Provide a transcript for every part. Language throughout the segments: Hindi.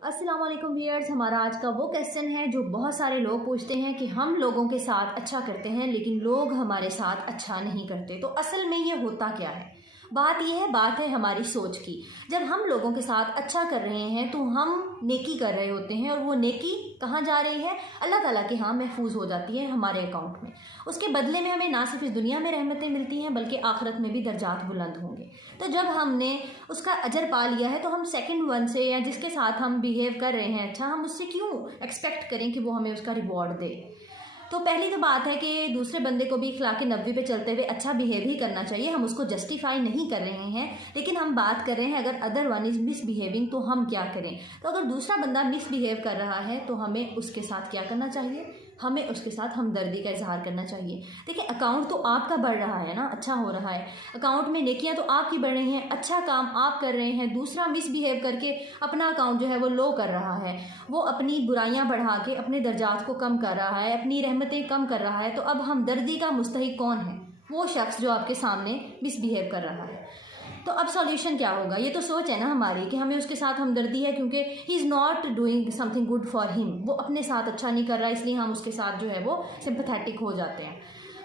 अस्सलाम वालेकुम व्यूअर्स, हमारा आज का वो क्वेश्चन है जो बहुत सारे लोग पूछते हैं कि हम लोगों के साथ अच्छा करते हैं लेकिन लोग हमारे साथ अच्छा नहीं करते। तो असल में ये होता क्या है? बात है हमारी सोच की। जब हम लोगों के साथ अच्छा कर रहे हैं तो हम नेकी कर रहे होते हैं और वो नेकी कहाँ जा रही है? अल्लाह ताला के यहाँ महफूज हो जाती है हमारे अकाउंट में। उसके बदले में हमें ना सिर्फ इस दुनिया में रहमतें मिलती हैं बल्कि आखिरत में भी दर्जात बुलंद होंगे। तो जब हमने उसका अजर पा लिया है तो हम सेकंड वन से या जिसके साथ हम बिहेव कर रहे हैं अच्छा, हम उससे क्यों एक्सपेक्ट करें कि वो हमें उसका रिवॉर्ड दे? तो पहली तो बात है कि दूसरे बंदे को भी इखलाक़ नबवी पे चलते हुए अच्छा बिहेव ही करना चाहिए। हम उसको जस्टिफाई नहीं कर रहे हैं, लेकिन हम बात कर रहे हैं अगर अदर वन इज़ मिसबिहेविंग तो हम क्या करें। तो अगर दूसरा बंदा मिसबिहेव कर रहा है तो हमें उसके साथ क्या करना चाहिए? हमें उसके साथ हमदर्दी का इजहार करना चाहिए। देखिए, अकाउंट तो आपका बढ़ रहा है ना, अच्छा हो रहा है, अकाउंट में नेकियां तो आपकी बढ़ रही हैं, अच्छा काम आप कर रहे हैं। दूसरा मिसबिहेव करके अपना अकाउंट जो है वो लो कर रहा है, वो अपनी बुराइयां बढ़ा के अपने दर्जात को कम कर रहा है, अपनी रहमतें कम कर रहा है। तो अब हमदर्दी का मुस्तहिक कौन है? वो शख्स जो आपके सामने मिसबिहेव कर रहा है। तो अब सॉल्यूशन क्या होगा? ये तो सोच है ना हमारी कि हमें उसके साथ हमदर्दी है क्योंकि he is not doing something good for him. वो अपने साथ अच्छा नहीं कर रहा, इसलिए हम उसके साथ जो है वो सिंपैथेटिक हो जाते हैं।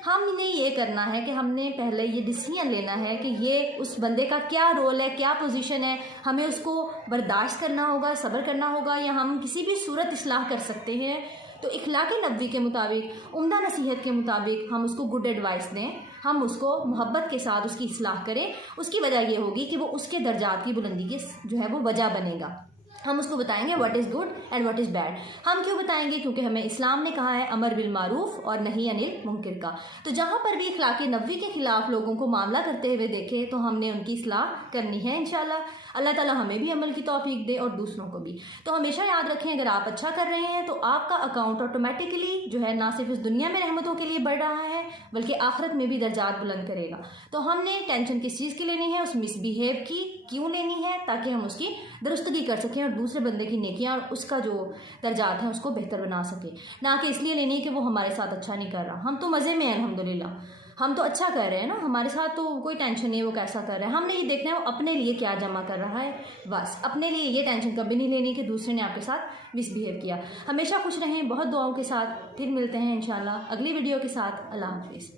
हमने ये करना है कि हमने पहले ये डिसीजन लेना है कि ये उस बंदे का क्या रोल है, क्या पोजीशन है। हमें उसको बर्दाश्त करना होगा, सब्र करना होगा, या हम किसी भी सूरत इस्लाह कर सकते हैं। तो इखलाक़ नबवी के मुताबिक, उम्दा नसीहत के मुताबिक हम उसको गुड एडवाइस दें, हम उसको मोहब्बत के साथ उसकी इस्लाह करें। उसकी वजह ये होगी कि वो उसके दर्जात की बुलंदी की जो है वो वजह बनेगा। हम उसको बताएंगे what is good and what is bad. हम क्यों बताएंगे? क्योंकि हमें इस्लाम ने कहा है अमर बिल मारूफ और नहीं अनिल मुनकर का। तो जहाँ पर भी इखलाक़ नबवी के ख़िलाफ़ लोगों को मामला करते हुए देखे तो हमने उनकी इस्लाह करनी है इंशाल्लाह। अल्लाह ताला हमें भी अमल की तौफीक दे और दूसरों को भी। तो हमेशा याद रखें, अगर आप अच्छा कर रहे हैं तो आपका अकाउंट ऑटोमेटिकली जो है ना सिर्फ इस दुनिया में रहमतों के लिए बढ़ रहा है बल्कि आखिरत में भी दर्जात बुलंद करेगा। तो हमने टेंशन किस चीज़ की लेनी है? उस मिसबिहेव की क्यों लेनी है? ताकि हम उसकी दुरुस्तगी कर सकें और दूसरे बंदे की नेकियां और उसका जो दर्जात है उसको बेहतर बना सकें। ना कि इसलिए लेनी है कि वो हमारे साथ अच्छा नहीं कर रहा। हम तो मज़े में हैं अल्हम्दुलिल्लाह, हम तो अच्छा कर रहे हैं ना, हमारे साथ तो कोई टेंशन नहीं है वो कैसा कर रहा है। हमने ये देखना है वो अपने लिए क्या जमा कर रहा है, बस। अपने लिए ये टेंशन कभी नहीं लेनी कि दूसरे ने आपके साथ मिसबिहेव किया। हमेशा खुश रहें, बहुत दुआओं के साथ। फिर मिलते हैं इंशाल्लाह अगली वीडियो के साथ। अल्लाह हाफिज़।